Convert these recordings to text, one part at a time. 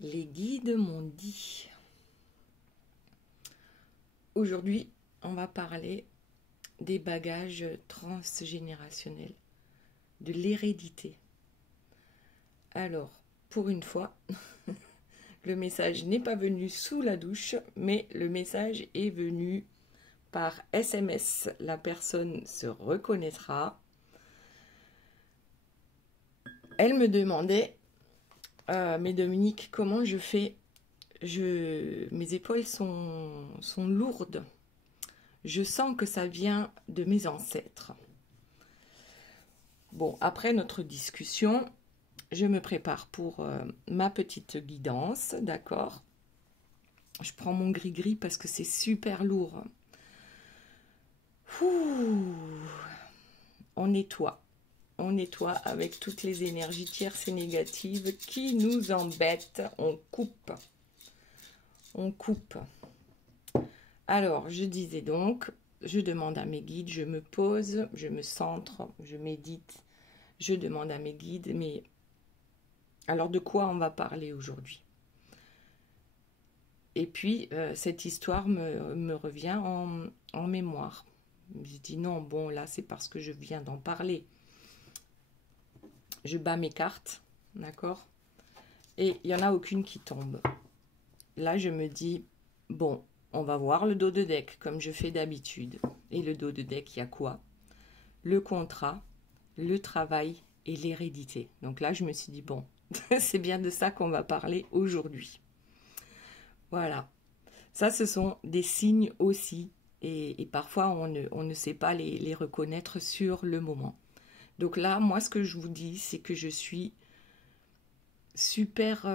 Les guides m'ont dit. Aujourd'hui, on va parler des bagages transgénérationnels, de l'hérédité. Alors, pour une fois, le message n'est pas venu sous la douche, mais le message est venu par SMS. La personne se reconnaîtra. Elle me demandait, mais Dominique, comment je fais? Mes épaules sont lourdes. Je sens que ça vient de mes ancêtres. Bon, après notre discussion, je me prépare pour ma petite guidance, d'accord? Je prends mon gris-gris parce que c'est super lourd. Ouh. On nettoie. On nettoie avec toutes les énergies tierces et négatives qui nous embêtent. On coupe. On coupe. Alors, je disais donc, je demande à mes guides, je me pose, je me centre, je médite, je demande à mes guides, mais alors de quoi on va parler aujourd'hui? Et puis, cette histoire me revient en mémoire. Je dis non, bon, là, c'est parce que je viens d'en parler. Je bats mes cartes, d'accord? Et il n'y en a aucune qui tombe. Là, je me dis, bon, on va voir le dos de deck, comme je fais d'habitude. Et le dos de deck, il y a quoi? Le contrat, le travail et l'hérédité. Donc là, je me suis dit, bon, c'est bien de ça qu'on va parler aujourd'hui. Voilà. Ça, ce sont des signes aussi. Et parfois, on ne sait pas les reconnaître sur le moment. Donc là, moi, ce que je vous dis, c'est que je suis super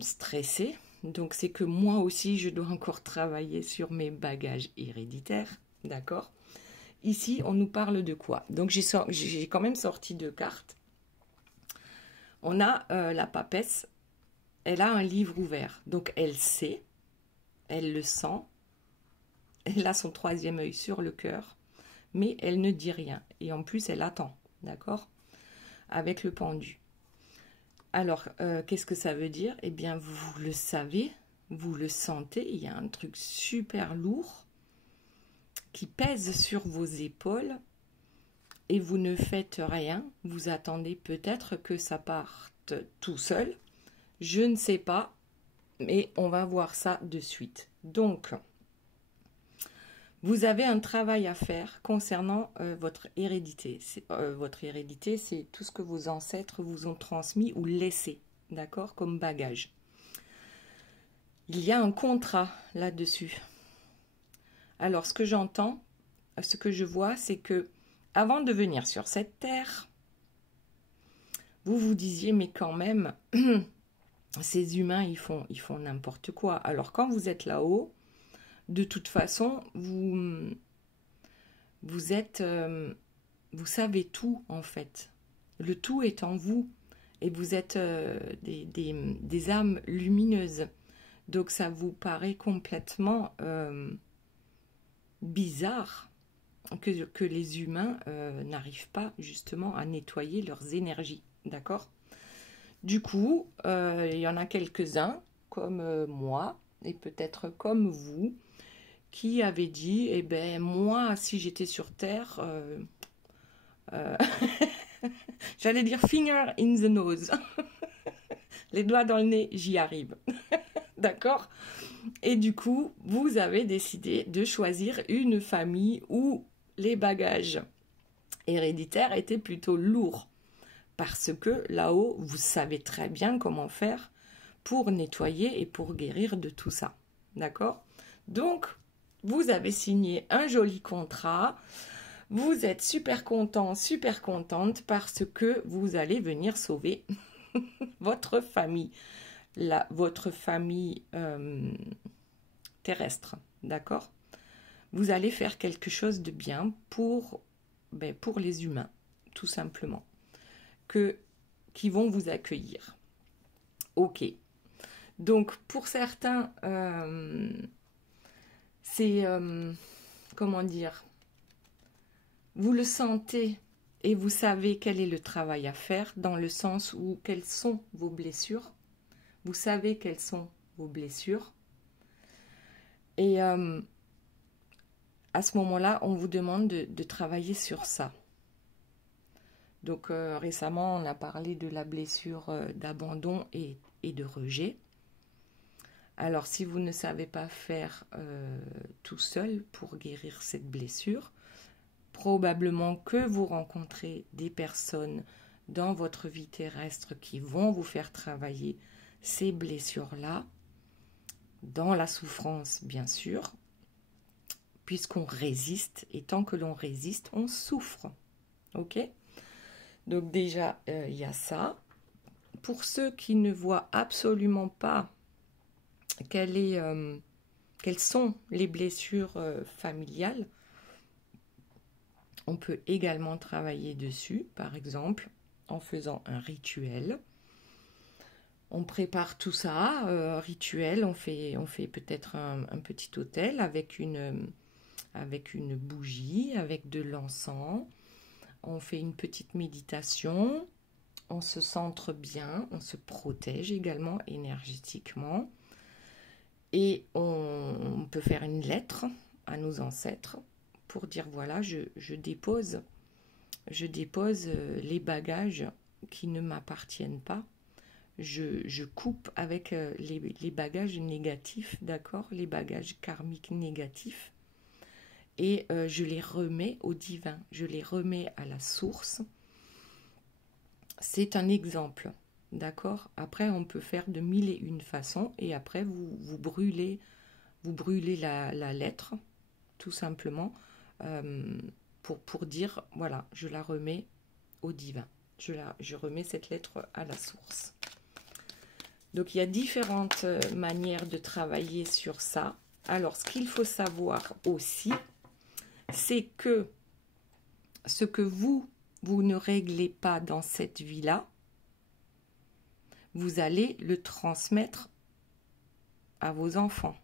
stressée. Donc, c'est que moi aussi, je dois encore travailler sur mes bagages héréditaires. D'accord? Ici, on nous parle de quoi? Donc, j'ai quand même sorti 2 cartes. On a la papesse. Elle a un livre ouvert. Donc, elle sait. Elle le sent. Elle a son 3e œil sur le cœur. Mais elle ne dit rien. Et en plus, elle attend. D'accord? Avec le pendu. Alors, qu'est-ce que ça veut dire? Eh bien, vous le savez, vous le sentez, il y a un truc super lourd qui pèse sur vos épaules et vous ne faites rien. Vous attendez peut-être que ça parte tout seul. Je ne sais pas, mais on va voir ça de suite. Donc, vous avez un travail à faire concernant votre hérédité. Votre hérédité, c'est tout ce que vos ancêtres vous ont transmis ou laissé, d'accord, comme bagage. Il y a un contrat là-dessus. Alors, ce que j'entends, ce que je vois, c'est que avant de venir sur cette terre, vous vous disiez, mais quand même, ces humains, ils font n'importe quoi. Alors, quand vous êtes là-haut, de toute façon, vous savez tout, en fait. Le tout est en vous. Et vous êtes des âmes lumineuses. Donc, ça vous paraît complètement bizarre que les humains n'arrivent pas, justement, à nettoyer leurs énergies. D'accord? Du coup, il y en a quelques-uns, comme moi, et peut-être comme vous, qui avait dit, eh ben moi, si j'étais sur Terre, j'allais dire finger in the nose, les doigts dans le nez, j'y arrive, d'accord? Et du coup, vous avez décidé de choisir une famille où les bagages héréditaires étaient plutôt lourds, parce que là-haut, vous savez très bien comment faire pour nettoyer et pour guérir de tout ça, d'accord? Donc, vous avez signé un joli contrat, vous êtes super content, super contente parce que vous allez venir sauver votre famille, votre famille terrestre, d'accord? Vous allez faire quelque chose de bien pour les humains, tout simplement, qui vont vous accueillir. Ok. Donc, pour certains, c'est, comment dire, vous le sentez et vous savez quel est le travail à faire, dans le sens où quelles sont vos blessures. Vous savez quelles sont vos blessures. Et à ce moment-là, on vous demande de travailler sur ça. Donc récemment, on a parlé de la blessure d'abandon et de rejet. Alors si vous ne savez pas faire tout seul pour guérir cette blessure, probablement que vous rencontrez des personnes dans votre vie terrestre qui vont vous faire travailler ces blessures-là, dans la souffrance bien sûr, puisqu'on résiste, et tant que l'on résiste, on souffre. Ok ? Donc déjà, il y a ça. Pour ceux qui ne voient absolument pas quelles sont les blessures familiales, on peut également travailler dessus, par exemple, en faisant un rituel. On prépare tout ça, rituel, on fait peut-être un petit autel avec une bougie, avec de l'encens. On fait une petite méditation, on se centre bien, on se protège également énergétiquement. Et on peut faire une lettre à nos ancêtres pour dire voilà, je dépose les bagages qui ne m'appartiennent pas. Je coupe avec les bagages négatifs, d'accord, les bagages karmiques négatifs. Et je les remets au divin, je les remets à la source. C'est un exemple, d'accord? Après, on peut faire de mille et une façons, et après, vous brûlez la lettre, tout simplement, pour dire, voilà, je la remets au divin. Je remets cette lettre à la source. Donc, il y a différentes manières de travailler sur ça. Alors, ce qu'il faut savoir aussi, c'est que ce que vous ne réglez pas dans cette vie-là, vous allez le transmettre à vos enfants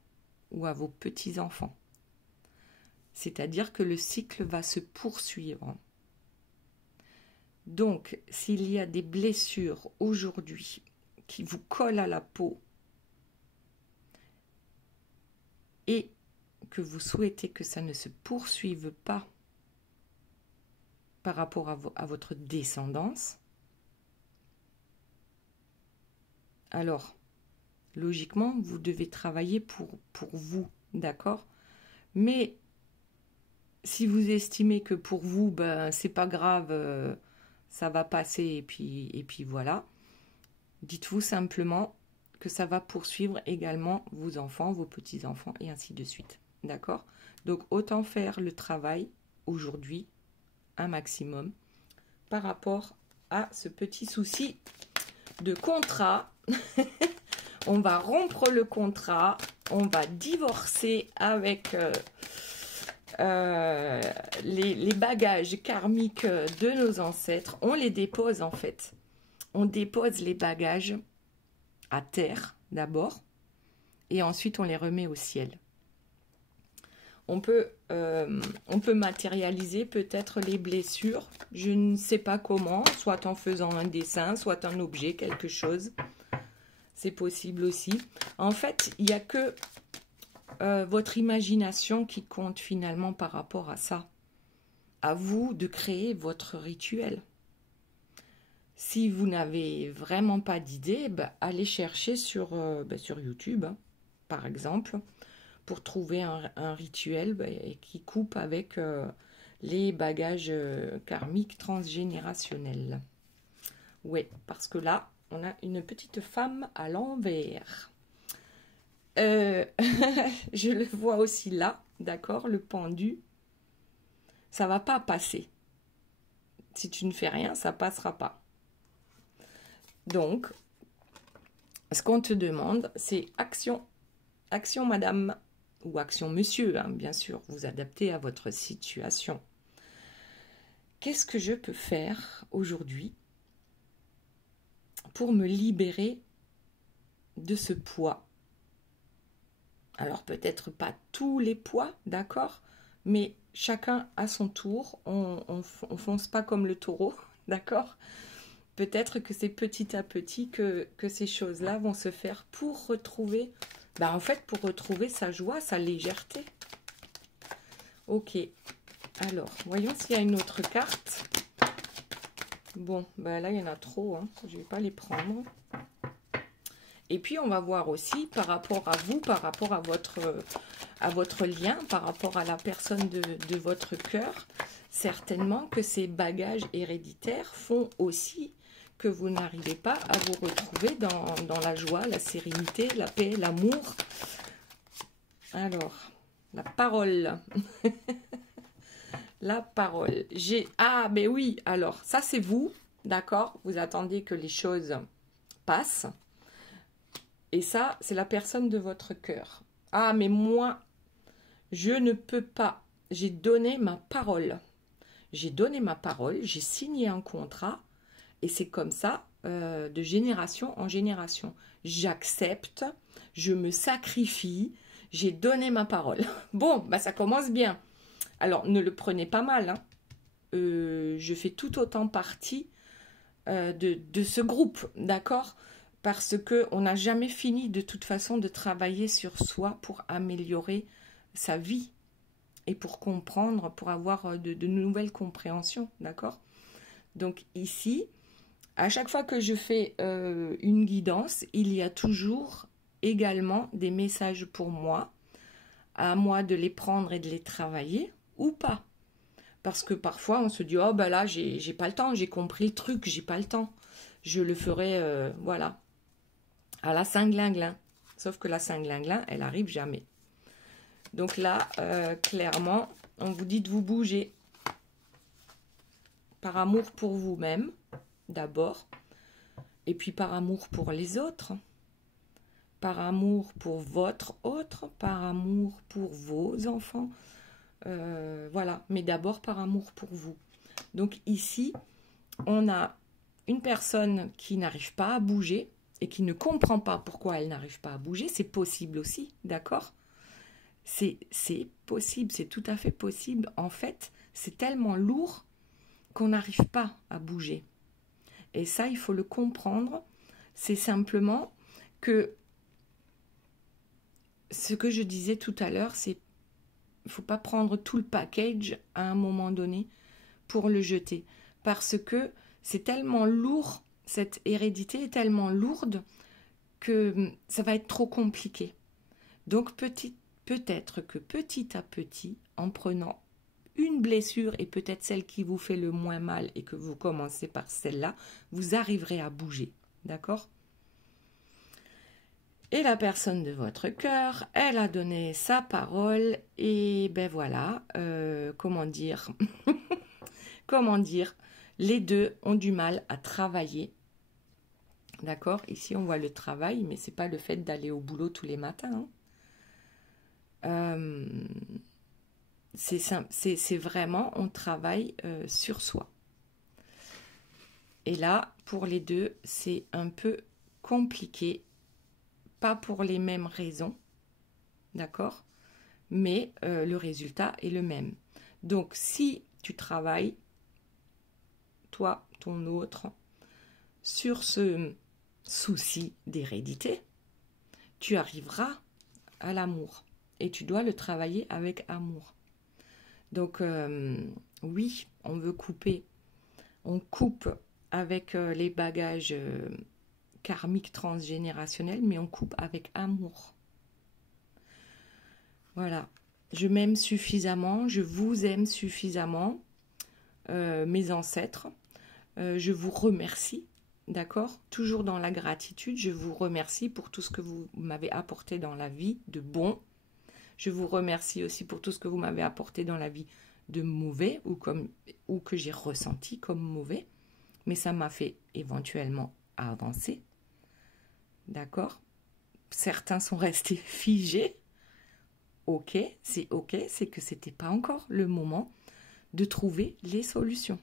ou à vos petits-enfants. C'est-à-dire que le cycle va se poursuivre. Donc, s'il y a des blessures aujourd'hui qui vous collent à la peau et que vous souhaitez que ça ne se poursuive pas par rapport à votre descendance, alors, logiquement, vous devez travailler pour vous, d'accord? Mais si vous estimez que pour vous, ben, c'est pas grave, ça va passer et puis voilà, dites-vous simplement que ça va poursuivre également vos enfants, vos petits-enfants et ainsi de suite, d'accord? Donc, autant faire le travail aujourd'hui, un maximum, par rapport à ce petit souci de contrat. On va rompre le contrat, on va divorcer avec les bagages karmiques de nos ancêtres. On les dépose en fait. On dépose les bagages à terre d'abord et ensuite on les remet au ciel. On peut matérialiser peut-être les blessures, je ne sais pas comment, soit en faisant un dessin, soit un objet, quelque chose. C'est possible aussi. En fait, il n'y a que votre imagination qui compte finalement par rapport à ça. À vous de créer votre rituel. Si vous n'avez vraiment pas d'idée, allez chercher sur YouTube, hein, par exemple, pour trouver un rituel qui coupe avec les bagages karmiques transgénérationnels. Oui, parce que là, on a une petite femme à l'envers. Je le vois aussi là, d'accord, le pendu. Ça va pas passer. Si tu ne fais rien, ça passera pas. Donc, ce qu'on te demande, c'est action. Action, madame, ou action, monsieur, hein, bien sûr, vous adaptez à votre situation. Qu'est-ce que je peux faire aujourd'hui pour me libérer de ce poids? Alors peut-être pas tous les poids, d'accord, mais chacun à son tour, on fonce pas comme le taureau, d'accord. peut-être que c'est petit à petit que ces choses-là vont se faire pour retrouver, en fait, pour retrouver sa joie, sa légèreté. Ok. Alors, voyons s'il y a une autre carte. Bon, là, il y en a trop, hein. Je ne vais pas les prendre. Et puis, on va voir aussi par rapport à vous, par rapport à votre lien, par rapport à la personne de votre cœur, certainement que ces bagages héréditaires font aussi que vous n'arrivez pas à vous retrouver dans la joie, la sérénité, la paix, l'amour. Alors, la parole. La parole. Ah, ben oui, alors, ça c'est vous, d'accord? Vous attendez que les choses passent. Et ça, c'est la personne de votre cœur. Ah, mais moi, je ne peux pas. J'ai donné ma parole. J'ai donné ma parole, j'ai signé un contrat. Et c'est comme ça, de génération en génération. J'accepte, je me sacrifie, j'ai donné ma parole. Bon, ça commence bien. Alors, ne le prenez pas mal, hein. Je fais tout autant partie de ce groupe, d'accord? Parce qu'on n'a jamais fini de toute façon de travailler sur soi pour améliorer sa vie et pour comprendre, pour avoir de nouvelles compréhensions, d'accord? Donc ici, à chaque fois que je fais une guidance, il y a toujours également des messages pour moi, à moi de les prendre et de les travailler ou pas. Parce que parfois on se dit, oh là j'ai pas le temps, j'ai compris le truc, j'ai pas le temps. Je le ferai, voilà, à la Saint-Glinglin. Sauf que la Saint-Glinglin, elle arrive jamais. Donc là, clairement, on vous dit de vous bouger. Par amour pour vous-même, d'abord. Et puis par amour pour les autres. Par amour pour votre autre. Par amour pour vos enfants. Voilà. Mais d'abord par amour pour vous. Donc ici, on a une personne qui n'arrive pas à bouger et qui ne comprend pas pourquoi elle n'arrive pas à bouger. C'est possible aussi, d'accord ? C'est possible, c'est tout à fait possible. En fait, c'est tellement lourd qu'on n'arrive pas à bouger. Et ça, il faut le comprendre. C'est simplement que ce que je disais tout à l'heure, c'est qu'il ne faut pas prendre tout le package à un moment donné pour le jeter. Parce que c'est tellement lourd, cette hérédité est tellement lourde que ça va être trop compliqué. Donc peut-être que petit à petit, en prenant une blessure et peut-être celle qui vous fait le moins mal et que vous commencez par celle-là, vous arriverez à bouger, d'accord? Et la personne de votre cœur, elle a donné sa parole et ben voilà, comment dire, comment dire, les deux ont du mal à travailler, d'accord? Ici on voit le travail, mais c'est pas le fait d'aller au boulot tous les matins, hein. C'est vraiment, on travaille sur soi. Et là, pour les deux, c'est un peu compliqué. Pas pour les mêmes raisons, d'accord? Mais le résultat est le même. Donc, si tu travailles, toi, ton autre, sur ce souci d'hérédité, tu arriveras à l'amour. Et tu dois le travailler avec amour. Donc, oui, on veut couper. On coupe avec les bagages karmiques transgénérationnels, mais on coupe avec amour. Voilà. Je m'aime suffisamment, je vous aime suffisamment, mes ancêtres. Je vous remercie, d'accord? Toujours dans la gratitude, je vous remercie pour tout ce que vous m'avez apporté dans la vie de bon. Je vous remercie aussi pour tout ce que vous m'avez apporté dans la vie de mauvais ou que j'ai ressenti comme mauvais. Mais ça m'a fait éventuellement avancer. D'accord? Certains sont restés figés. Ok, c'est que ce n'était pas encore le moment de trouver les solutions.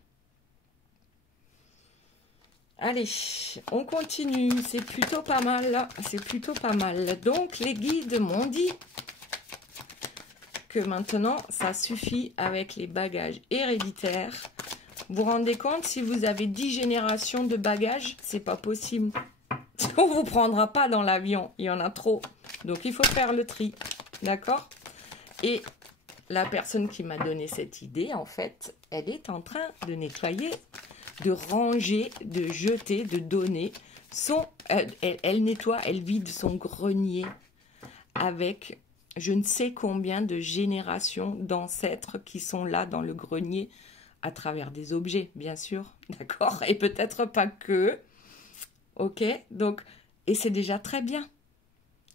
Allez, on continue. C'est plutôt pas mal. C'est plutôt pas mal. Donc, les guides m'ont dit que maintenant, ça suffit avec les bagages héréditaires. Vous vous rendez compte, si vous avez 10 générations de bagages, c'est pas possible. On vous prendra pas dans l'avion, il y en a trop. Donc il faut faire le tri, d'accord? Et la personne qui m'a donné cette idée, en fait, elle est en train de nettoyer, de ranger, de jeter, de donner. Elle nettoie, elle vide son grenier avec je ne sais combien de générations d'ancêtres qui sont là dans le grenier à travers des objets, bien sûr, d'accord? Et peut-être pas que, ok? Donc, et c'est déjà très bien.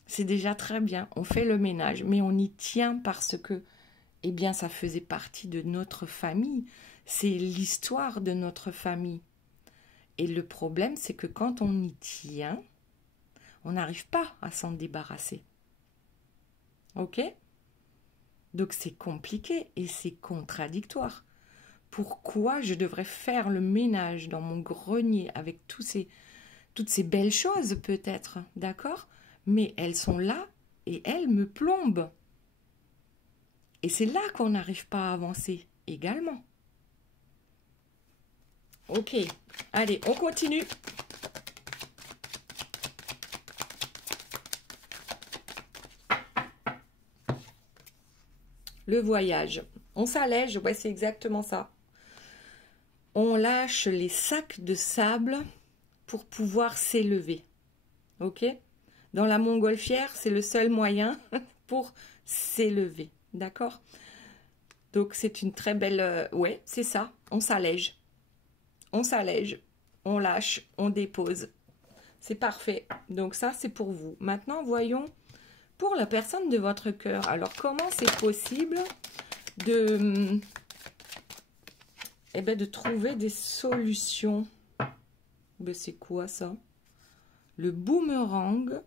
C'est déjà très bien. On fait le ménage, mais on y tient parce que, eh bien, ça faisait partie de notre famille. C'est l'histoire de notre famille. Et le problème, c'est que quand on y tient, on n'arrive pas à s'en débarrasser. Ok? Donc c'est compliqué et c'est contradictoire. Pourquoi je devrais faire le ménage dans mon grenier avec toutes ces belles choses peut-être, d'accord? Mais elles sont là et elles me plombent. Et c'est là qu'on n'arrive pas à avancer également. Ok, allez, on continue. Le voyage. On s'allège, ouais, c'est exactement ça. On lâche les sacs de sable pour pouvoir s'élever. Ok? Dans la montgolfière, c'est le seul moyen pour s'élever. D'accord? Donc, c'est une très belle... ouais, c'est ça. On s'allège. On s'allège. On lâche. On dépose. C'est parfait. Donc, ça, c'est pour vous. Maintenant, voyons pour la personne de votre cœur. Alors, comment c'est possible de trouver des solutions? Ben, c'est quoi ça? Le boomerang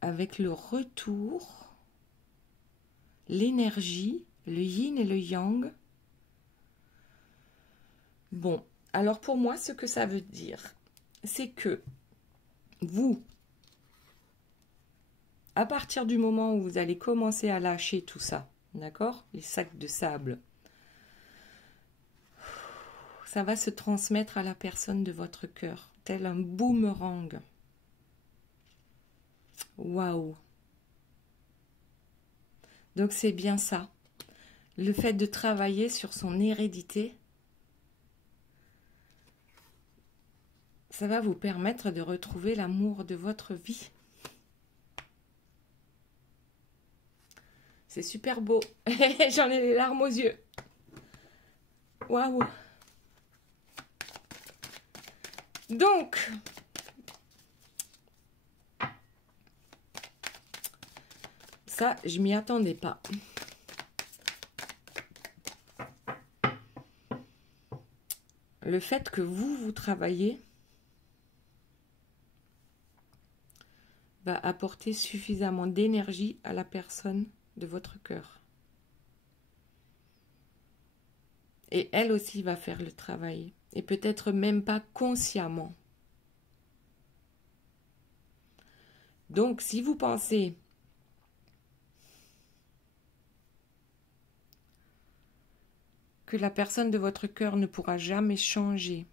avec le retour, l'énergie, le yin et le yang. Bon, alors pour moi, ce que ça veut dire, c'est que vous, à partir du moment où vous allez commencer à lâcher tout ça, d'accord? Les sacs de sable, ça va se transmettre à la personne de votre cœur, tel un boomerang. Waouh! Donc c'est bien ça. Le fait de travailler sur son hérédité, ça va vous permettre de retrouver l'amour de votre vie. C'est super beau. J'en ai les larmes aux yeux. Waouh! Donc, ça, je m'y attendais pas. Le fait que vous travaillez va apporter suffisamment d'énergie à la personne de votre cœur. Et elle aussi va faire le travail. Et peut-être même pas consciemment. Donc, si vous pensez que la personne de votre cœur ne pourra jamais changer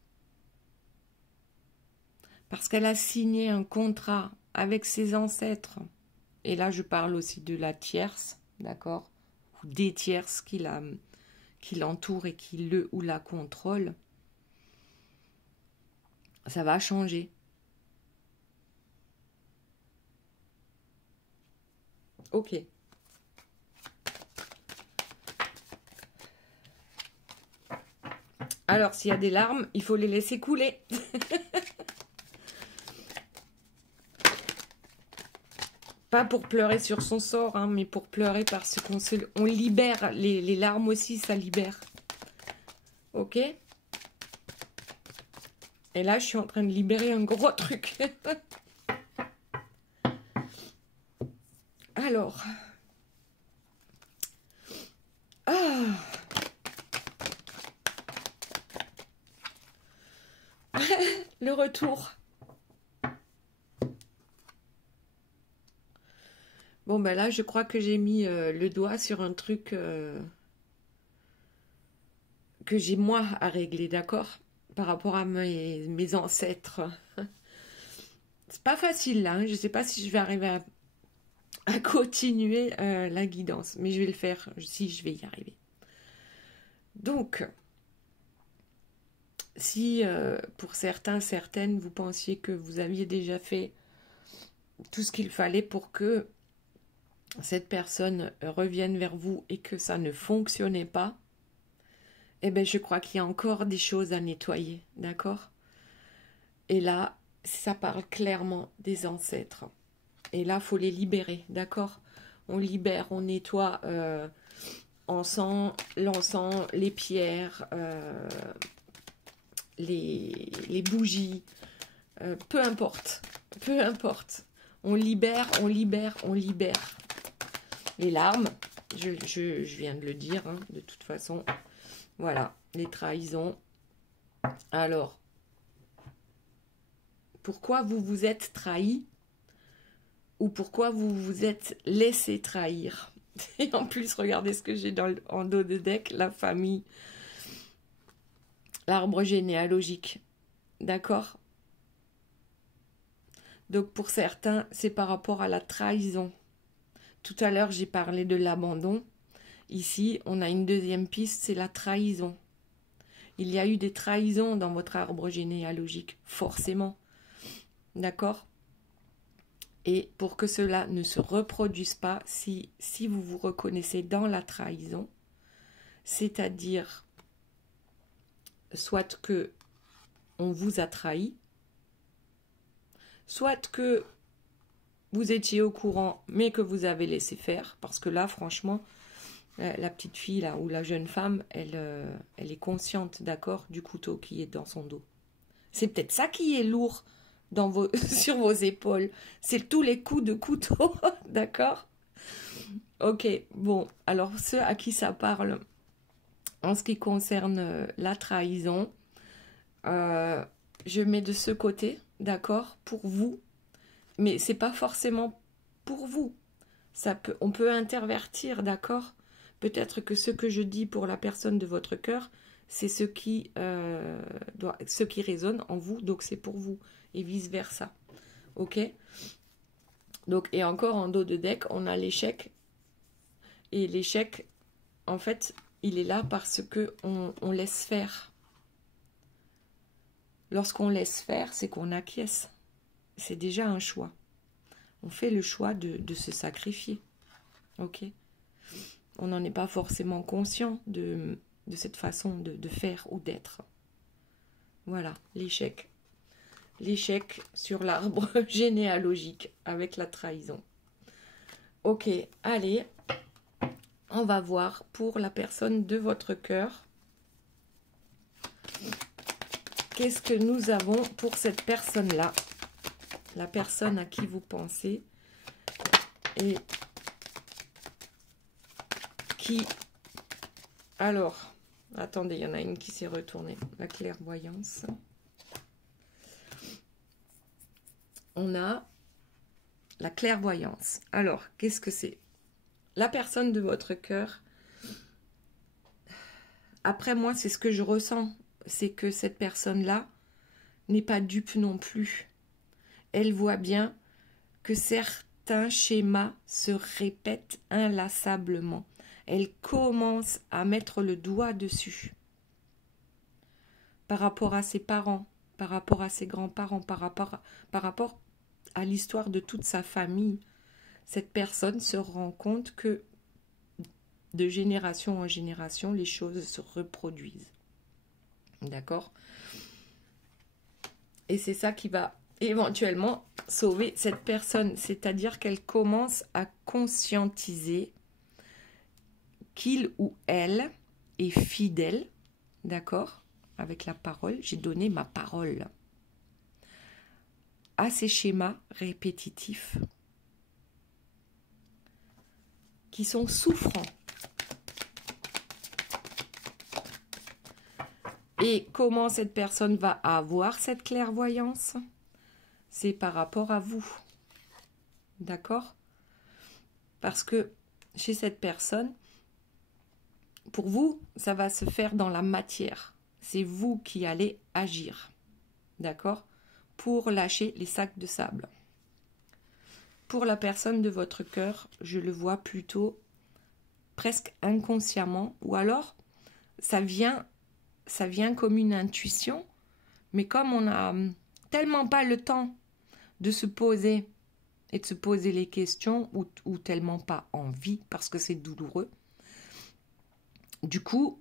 parce qu'elle a signé un contrat avec ses ancêtres, et là je parle aussi de la tierce, d'accord, ou des tierces qui l'entourent et qui le ou la contrôlent, ça va changer. Ok. Alors, s'il y a des larmes, il faut les laisser couler. Pas pour pleurer sur son sort, hein, mais pour pleurer parce qu'on libère. Les larmes aussi, ça libère. Ok? Et là, je suis en train de libérer un gros truc. Alors. Ah. Le retour. Bon, ben là, je crois que j'ai mis le doigt sur un truc que j'ai moi à régler, d'accord? Par rapport à mes ancêtres. C'est pas facile là, hein. Je sais pas si je vais arriver à continuer la guidance, mais je vais le faire si je vais y arriver. Donc, si pour certains, certaines, vous pensiez que vous aviez déjà fait tout ce qu'il fallait pour que cette personne revienne vers vous et que ça ne fonctionnait pas, eh bien, je crois qu'il y a encore des choses à nettoyer, d'accord? Et là, ça parle clairement des ancêtres. Et là, il faut les libérer, d'accord? On libère, on nettoie encens, l'encens, les pierres, les bougies, peu importe, peu importe. On libère, on libère, on libère. Les larmes, je viens de le dire, hein, de toute façon. Voilà, les trahisons. Alors, pourquoi vous vous êtes trahi ou pourquoi vous vous êtes laissé trahir? Et en plus, regardez ce que j'ai en dos de deck, la famille, l'arbre généalogique. D'accord? Donc pour certains, c'est par rapport à la trahison. Tout à l'heure, j'ai parlé de l'abandon. Ici, on a une deuxième piste, c'est la trahison. Il y a eu des trahisons dans votre arbre généalogique, forcément. D'accord? Et pour que cela ne se reproduise pas, si vous vous reconnaissez dans la trahison, c'est-à-dire soit que on vous a trahi, soit que vous étiez au courant, mais que vous avez laissé faire, parce que là, franchement, la petite fille là, ou la jeune femme, elle est consciente, d'accord, du couteau qui est dans son dos. C'est peut-être ça qui est lourd sur vos épaules. C'est tous les coups de couteau, d'accord? Ok, bon, alors ceux à qui ça parle, en ce qui concerne la trahison, je mets de ce côté, d'accord, pour vous, mais c'est pas forcément pour vous. On peut intervertir, d'accord? Peut-être que ce que je dis pour la personne de votre cœur, c'est ce qui résonne en vous, donc c'est pour vous, et vice-versa. Ok? Donc, et encore en dos de deck, on a l'échec. Et l'échec, en fait, il est là parce que on laisse faire. Lorsqu'on laisse faire, c'est qu'on acquiesce. C'est déjà un choix. On fait le choix de se sacrifier. Ok? On n'en est pas forcément conscient de cette façon de faire ou d'être. Voilà, l'échec. L'échec sur l'arbre généalogique avec la trahison. Ok, allez, on va voir pour la personne de votre cœur. Qu'est-ce que nous avons pour cette personne-là? La personne à qui vous pensez et qui... Alors, attendez, il y en a une qui s'est retournée. La clairvoyance. On a la clairvoyance. Alors, qu'est-ce que c'est? La personne de votre cœur, après moi, c'est ce que je ressens. C'est que cette personne-là n'est pas dupe non plus. Elle voit bien que certains schémas se répètent inlassablement. Elle commence à mettre le doigt dessus. Par rapport à ses parents, par rapport à ses grands-parents, par rapport à l'histoire de toute sa famille, cette personne se rend compte que de génération en génération, les choses se reproduisent. D'accord? Et c'est ça qui va éventuellement sauver cette personne, c'est-à-dire qu'elle commence à conscientiser qu'il ou elle est fidèle, d'accord, avec la parole. J'ai donné ma parole à ces schémas répétitifs qui sont souffrants. Et comment cette personne va avoir cette clairvoyance? C'est par rapport à vous. D'accord? Parce que chez cette personne, pour vous, ça va se faire dans la matière. C'est vous qui allez agir. D'accord? Pour lâcher les sacs de sable. Pour la personne de votre cœur, je le vois plutôt presque inconsciemment, ou alors ça vient comme une intuition, mais comme on n'a tellement pas le temps de se poser et de se poser les questions, ou tellement pas envie, parce que c'est douloureux, du coup,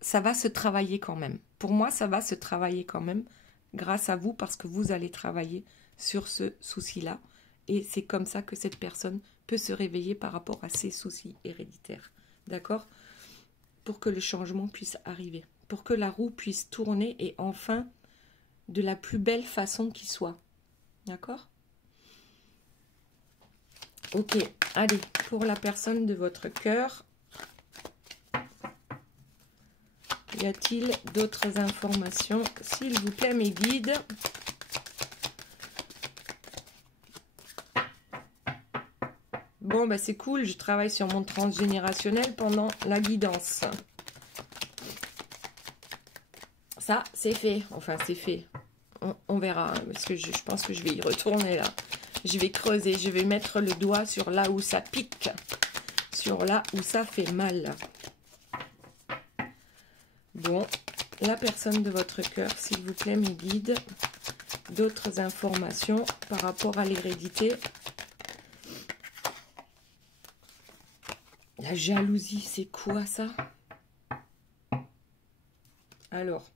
ça va se travailler quand même. Pour moi, ça va se travailler quand même grâce à vous, parce que vous allez travailler sur ce souci-là. Et c'est comme ça que cette personne peut se réveiller par rapport à ses soucis héréditaires. D'accord? Pour que le changement puisse arriver. Pour que la roue puisse tourner et enfin de la plus belle façon qui soit. D'accord? Ok, allez, pour la personne de votre cœur, y a-t-il d'autres informations? S'il vous plaît, mes guides. Bon, bah c'est cool, je travaille sur mon transgénérationnel pendant la guidance. Ça, c'est fait. Enfin, c'est fait. On verra, parce que je pense que je vais y retourner là. Je vais creuser, je vais mettre le doigt sur là où ça pique, sur là où ça fait mal. Bon, la personne de votre cœur, s'il vous plaît, mes guides, d'autres informations par rapport à l'hérédité. La jalousie, c'est quoi ça? Alors,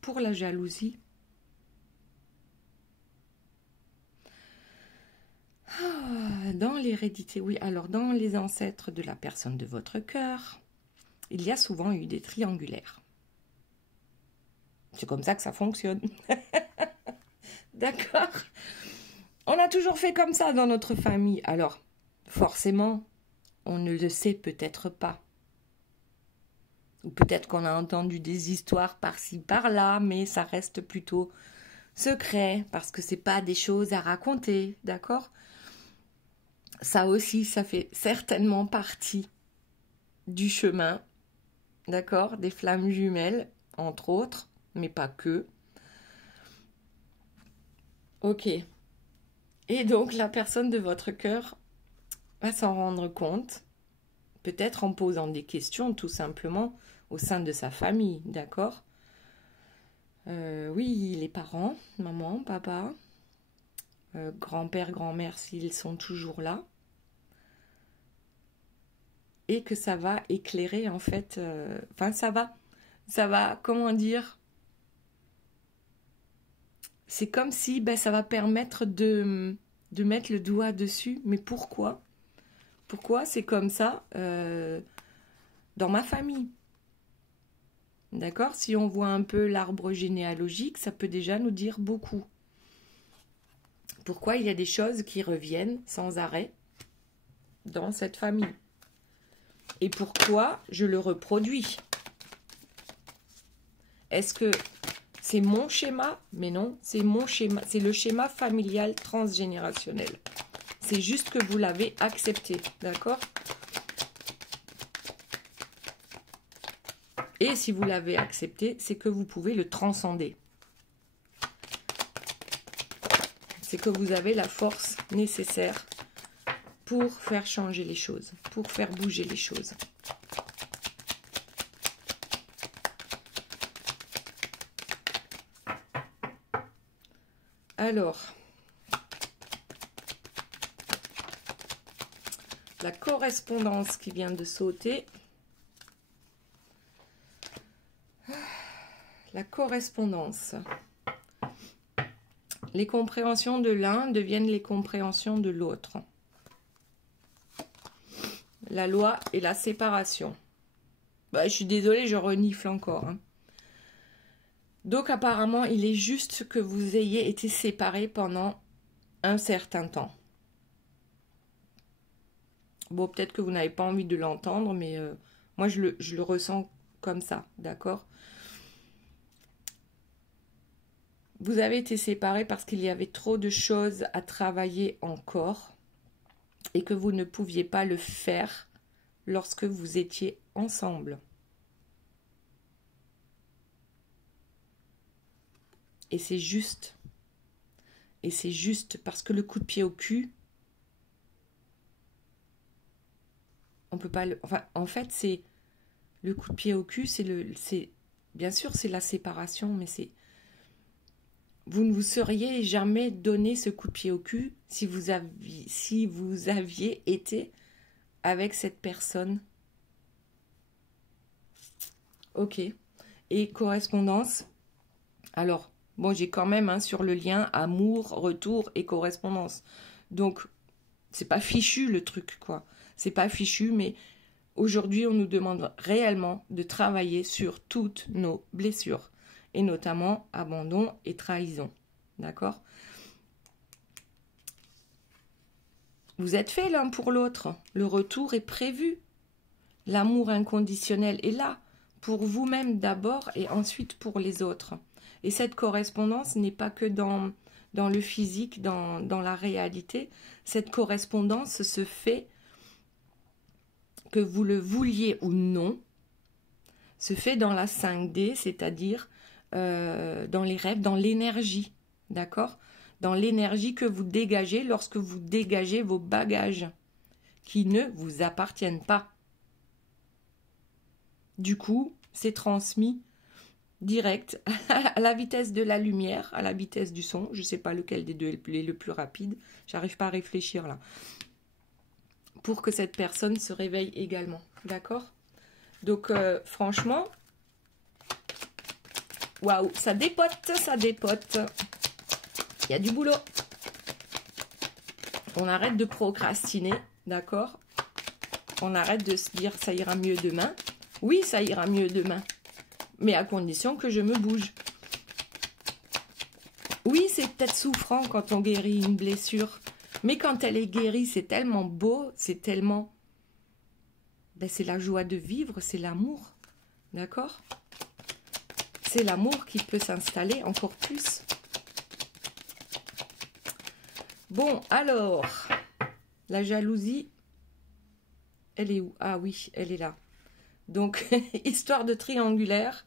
pour la jalousie, dans l'hérédité, oui, alors dans les ancêtres de la personne de votre cœur, il y a souvent eu des triangulaires. C'est comme ça que ça fonctionne. D'accord? On a toujours fait comme ça dans notre famille. Alors, forcément, on ne le sait peut-être pas. Ou peut-être qu'on a entendu des histoires par-ci, par-là, mais ça reste plutôt secret, parce que c'est pas des choses à raconter, d'accord? Ça aussi, ça fait certainement partie du chemin, d'accord? Des flammes jumelles, entre autres, mais pas que. Ok. Et donc, la personne de votre cœur va s'en rendre compte, peut-être en posant des questions, tout simplement, au sein de sa famille, d'accord? Oui, les parents, maman, papa, grand-père, grand-mère, s'ils sont toujours là. Et que ça va éclairer, en fait, enfin, ça va, comment dire, c'est comme si ça va permettre de mettre le doigt dessus. Mais pourquoi? Pourquoi c'est comme ça dans ma famille? D'accord? Si on voit un peu l'arbre généalogique, ça peut déjà nous dire beaucoup. Pourquoi il y a des choses qui reviennent sans arrêt dans cette famille? Et pourquoi je le reproduis? Est-ce que c'est mon schéma? Mais non, c'est mon schéma, c'est le schéma familial transgénérationnel. C'est juste que vous l'avez accepté, d'accord? Et si vous l'avez accepté, c'est que vous pouvez le transcender. C'est que vous avez la force nécessaire pour faire changer les choses, pour faire bouger les choses. Alors, la correspondance qui vient de sauter. La correspondance. Les compréhensions de l'un deviennent les compréhensions de l'autre. La loi et la séparation. Je suis désolée, je renifle encore. Donc apparemment, il est juste que vous ayez été séparés pendant un certain temps. Bon, peut-être que vous n'avez pas envie de l'entendre, mais moi, je le ressens comme ça, d'accord? Vous avez été séparés parce qu'il y avait trop de choses à travailler encore. et que vous ne pouviez pas le faire lorsque vous étiez ensemble. Et c'est juste. Et c'est juste parce que le coup de pied au cul, on peut pas le... Enfin, en fait, c'est... Le coup de pied au cul, bien sûr, c'est la séparation, mais c'est... Vous ne vous seriez jamais donné ce coup de pied au cul si vous aviez été avec cette personne. Ok. Et correspondance. Alors, bon, j'ai quand même sur le lien amour, retour et correspondance. Donc, c'est pas fichu le truc, quoi. C'est pas fichu, mais aujourd'hui, on nous demande réellement de travailler sur toutes nos blessures. Et notamment abandon et trahison. D'accord? Vous êtes faits l'un pour l'autre. Le retour est prévu. L'amour inconditionnel est là, pour vous-même d'abord et ensuite pour les autres. Et cette correspondance n'est pas que dans le physique, dans la réalité. Cette correspondance se fait, que vous le vouliez ou non, se fait dans la 5D, c'est-à-dire dans les rêves, dans l'énergie, d'accord? Dans l'énergie que vous dégagez lorsque vous dégagez vos bagages qui ne vous appartiennent pas. Du coup, c'est transmis direct à la vitesse de la lumière, à la vitesse du son. Je ne sais pas lequel des deux est le plus rapide. J'arrive pas à réfléchir là. Pour que cette personne se réveille également. D'accord? Donc, franchement, waouh, ça dépote, ça dépote. Il y a du boulot. On arrête de procrastiner, d'accord? On arrête de se dire ça ira mieux demain. Oui, ça ira mieux demain, mais à condition que je me bouge. Oui, c'est peut-être souffrant quand on guérit une blessure, mais quand elle est guérie, c'est tellement beau, c'est tellement... Ben, c'est la joie de vivre, c'est l'amour, d'accord? C'est l'amour qui peut s'installer encore plus. Bon, alors, la jalousie, elle est où? Ah oui, elle est là. Donc, histoire de triangulaire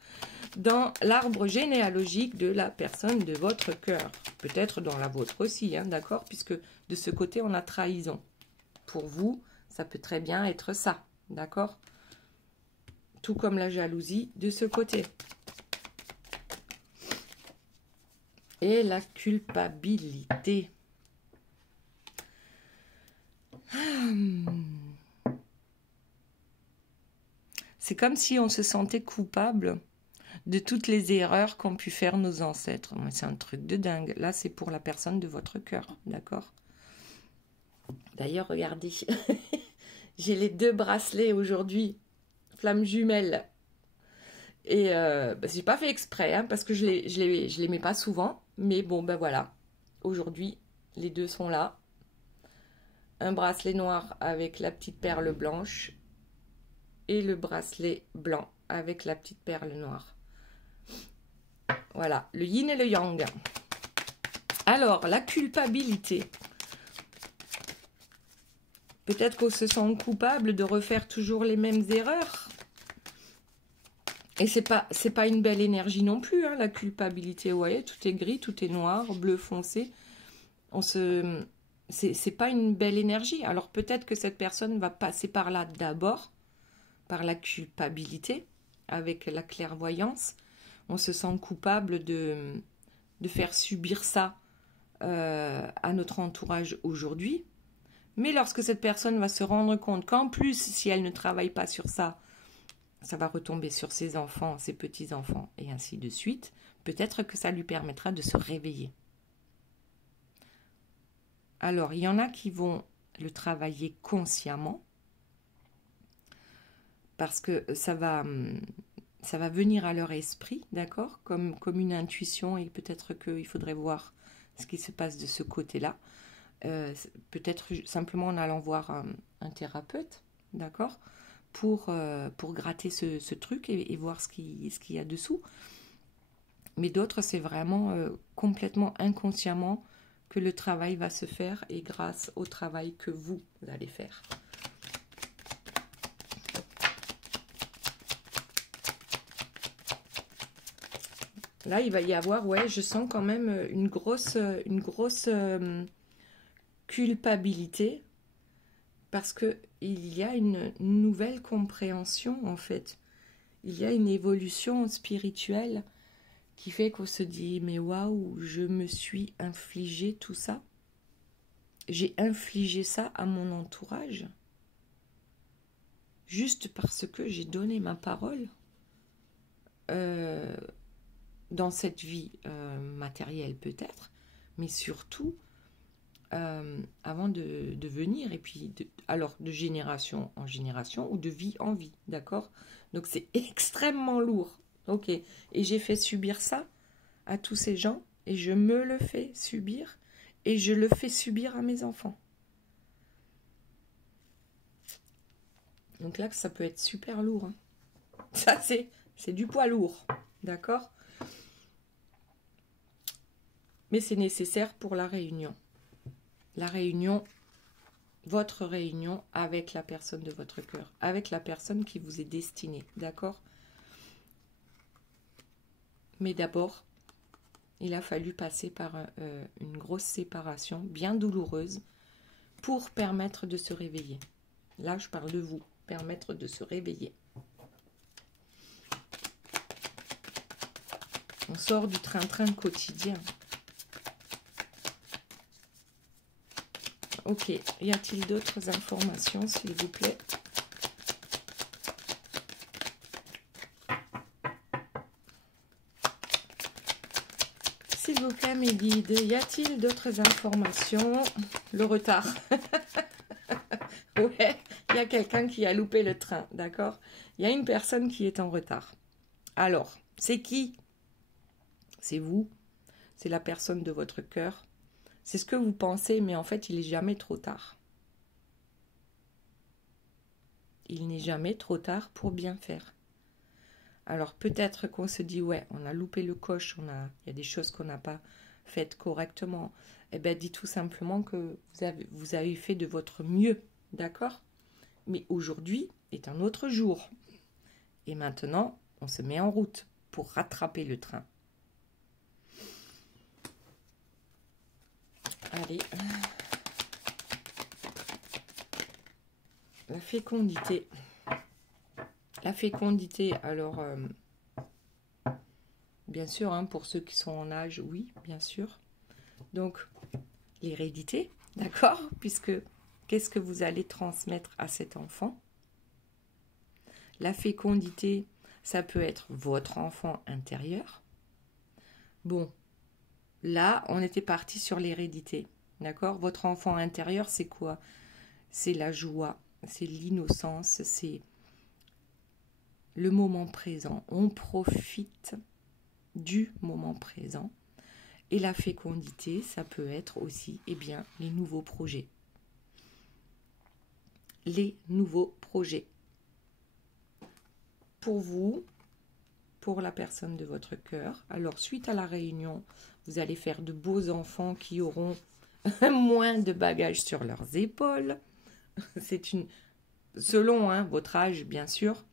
dans l'arbre généalogique de la personne de votre cœur. Peut-être dans la vôtre aussi, hein, d'accord? Puisque de ce côté, on a trahison. Pour vous, ça peut très bien être ça, d'accord? Tout comme la jalousie de ce côté. Et la culpabilité. C'est comme si on se sentait coupable de toutes les erreurs qu'ont pu faire nos ancêtres. C'est un truc de dingue. Là, c'est pour la personne de votre cœur, d'accord? D'ailleurs, regardez, j'ai les 2 bracelets aujourd'hui, flammes jumelles. Et j'ai pas fait exprès, hein, parce que je les mets pas souvent. Mais bon, ben voilà. Aujourd'hui, les 2 sont là. Un bracelet noir avec la petite perle blanche. Et le bracelet blanc avec la petite perle noire. Voilà, le yin et le yang. Alors, la culpabilité. Peut-être qu'on se sent coupable de refaire toujours les mêmes erreurs. Et c'est pas une belle énergie non plus, hein, la culpabilité. Vous voyez, tout est gris, tout est noir, bleu foncé. C'est pas une belle énergie. Alors peut-être que cette personne va passer par là d'abord, par la culpabilité, avec la clairvoyance. On se sent coupable de faire subir ça à notre entourage aujourd'hui. Mais lorsque cette personne va se rendre compte qu'en plus, si elle ne travaille pas sur ça, ça va retomber sur ses enfants, ses petits-enfants, et ainsi de suite, peut-être que ça lui permettra de se réveiller. Alors, il y en a qui vont le travailler consciemment, parce que ça va venir à leur esprit, d'accord, comme une intuition, et peut-être qu'il faudrait voir ce qui se passe de ce côté-là. Peut-être simplement en allant voir un thérapeute, d'accord, pour gratter ce truc et voir ce qu'il y a dessous. Mais d'autres, c'est vraiment complètement inconsciemment que le travail va se faire et grâce au travail que vous allez faire. Là, il va y avoir, ouais, je sens quand même une grosse culpabilité parce que il y a une nouvelle compréhension en fait. Il y a une évolution spirituelle qui fait qu'on se dit mais waouh, je me suis infligé tout ça. J'ai infligé ça à mon entourage juste parce que j'ai donné ma parole dans cette vie matérielle peut-être, mais surtout avant de venir, et puis alors de génération en génération ou de vie en vie, d'accord? Donc c'est extrêmement lourd, ok? Et j'ai fait subir ça à tous ces gens, et je me le fais subir, et je le fais subir à mes enfants. Donc là, ça peut être super lourd, hein. Ça, c'est du poids lourd, d'accord? Mais c'est nécessaire pour la réunion. La réunion, votre réunion avec la personne de votre cœur, avec la personne qui vous est destinée, d'accord? Mais d'abord, il a fallu passer par une grosse séparation, bien douloureuse, pour permettre de se réveiller. Là, je parle de vous, permettre de se réveiller. On sort du train-train quotidien. Ok, y a-t-il d'autres informations, s'il vous plaît? S'il vous plaît, mes guides, y a-t-il d'autres informations? Le retard. Ouais, il y a quelqu'un qui a loupé le train, d'accord? Il y a une personne qui est en retard. Alors, c'est qui? C'est vous, c'est la personne de votre cœur. C'est ce que vous pensez, mais en fait, il n'est jamais trop tard. Il n'est jamais trop tard pour bien faire. Alors, peut-être qu'on se dit, ouais, on a loupé le coche, il y a des choses qu'on n'a pas faites correctement. Eh bien, dites tout simplement que vous avez fait de votre mieux, d'accord? Mais aujourd'hui est un autre jour. Et maintenant, on se met en route pour rattraper le train. Allez. La fécondité. La fécondité, alors, bien sûr, hein, pour ceux qui sont en âge, oui, bien sûr. Donc, l'hérédité, d'accord? Puisque, qu'est-ce que vous allez transmettre à cet enfant? La fécondité, ça peut être votre enfant intérieur. Bon, là, on était parti sur l'hérédité, d'accord? Votre enfant intérieur, c'est quoi? C'est la joie, c'est l'innocence, c'est le moment présent. On profite du moment présent. Et la fécondité, ça peut être aussi, eh bien, les nouveaux projets. Les nouveaux projets. Pour vous, pour la personne de votre cœur. Alors, suite à la réunion, vous allez faire de beaux enfants qui auront moins de bagages sur leurs épaules. C'est une... Selon hein, votre âge, bien sûr.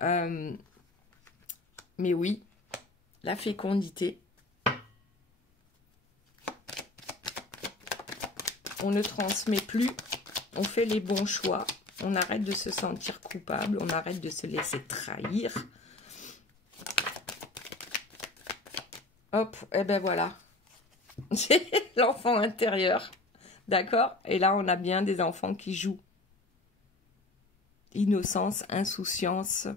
Mais oui, la fécondité. On ne transmet plus, on fait les bons choix, on arrête de se sentir coupable, on arrête de se laisser trahir. Hop, et ben voilà. C'est l'enfant intérieur, d'accord? Et là, on a bien des enfants qui jouent. Innocence, insouciance.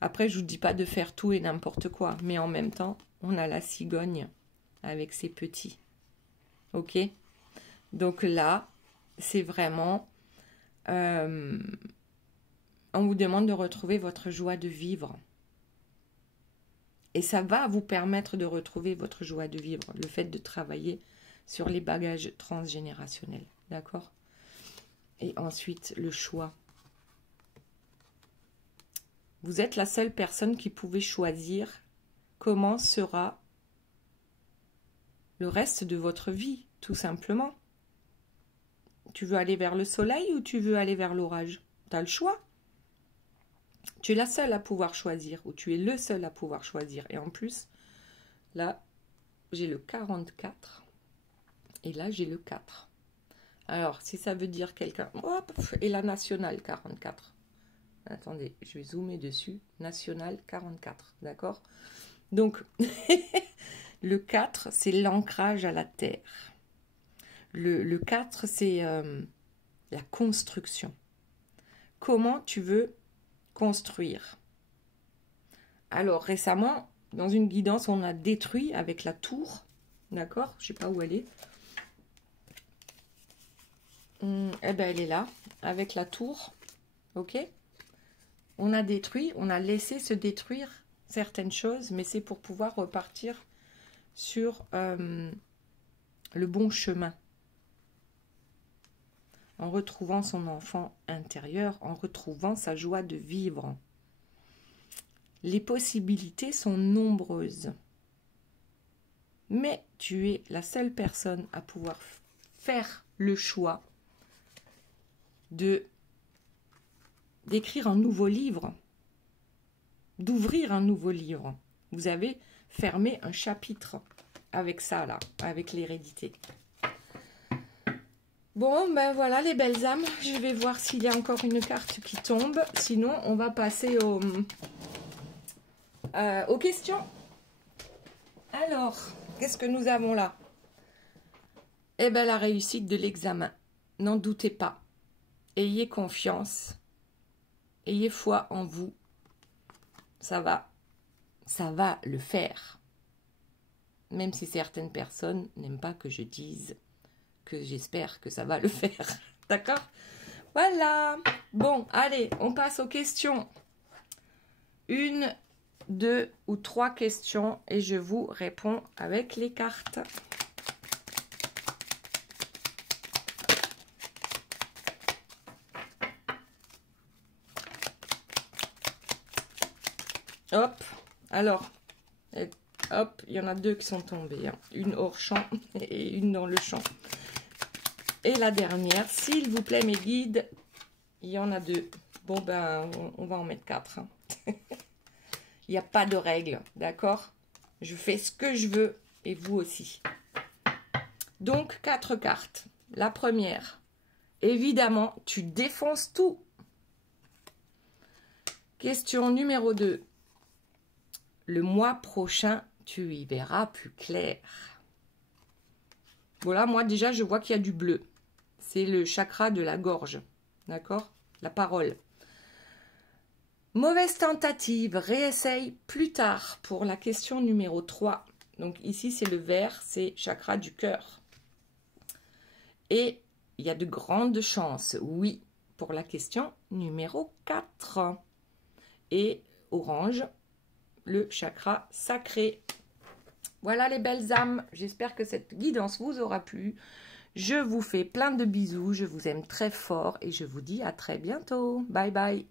Après, je ne vous dis pas de faire tout et n'importe quoi, mais en même temps, on a la cigogne avec ses petits. Ok? Donc là, c'est vraiment... on vous demande de retrouver votre joie de vivre. Et ça va vous permettre de retrouver votre joie de vivre, le fait de travailler sur les bagages transgénérationnels. D'accord? Et ensuite, le choix. Vous êtes la seule personne qui pouvait choisir comment sera le reste de votre vie, tout simplement. Tu veux aller vers le soleil ou tu veux aller vers l'orage? Tu as le choix. Tu es la seule à pouvoir choisir, ou tu es le seul à pouvoir choisir. Et en plus, là, j'ai le 44, et là, j'ai le 4. Alors, si ça veut dire quelqu'un... Hop, et la nationale 44. Attendez, je vais zoomer dessus. Nationale 44, d'accord? Donc, le 4, c'est l'ancrage à la terre. Le 4, c'est la construction. Comment tu veux construire? Alors, récemment, dans une guidance, on a détruit avec la tour. D'accord? Je ne sais pas où elle est. Eh bien, elle est là, avec la tour. Ok? On a détruit, on a laissé se détruire certaines choses, mais c'est pour pouvoir repartir sur le bon chemin. En retrouvant son enfant intérieur, en retrouvant sa joie de vivre. Les possibilités sont nombreuses. Mais tu es la seule personne à pouvoir faire le choix d'écrire un nouveau livre, d'ouvrir un nouveau livre. Vous avez fermé un chapitre avec ça, là, avec l'hérédité. Bon, ben voilà les belles âmes. Je vais voir s'il y a encore une carte qui tombe. Sinon, on va passer aux questions. Alors, qu'est-ce que nous avons là? Eh bien, la réussite de l'examen. N'en doutez pas. Ayez confiance. Ayez foi en vous. Ça va le faire. Même si certaines personnes n'aiment pas que je dise que j'espère que ça va le faire. D'accord? Voilà. Bon, allez, on passe aux questions. 1, 2 ou 3 questions et je vous réponds avec les cartes. Hop, alors, hop, il y en a 2 qui sont tombées. Hein. Une hors champ et une dans le champ. Et la dernière, s'il vous plaît, mes guides, il y en a 2. Bon, ben, on va en mettre 4. Hein. Il n'y a pas de règle, d'accord? Je fais ce que je veux et vous aussi. Donc, 4 cartes. La première, évidemment, tu défonces tout. Question numéro 2. Le mois prochain, tu y verras plus clair. Voilà, moi déjà, je vois qu'il y a du bleu. C'est le chakra de la gorge. D'accord? La parole. Mauvaise tentative, réessaye plus tard pour la question numéro 3. Donc ici, c'est le vert, c'est chakra du cœur. Et il y a de grandes chances, oui, pour la question numéro 4. Et orange, le chakra sacré. Voilà les belles âmes, j'espère que cette guidance vous aura plu. Je vous fais plein de bisous, je vous aime très fort et je vous dis à très bientôt. Bye bye.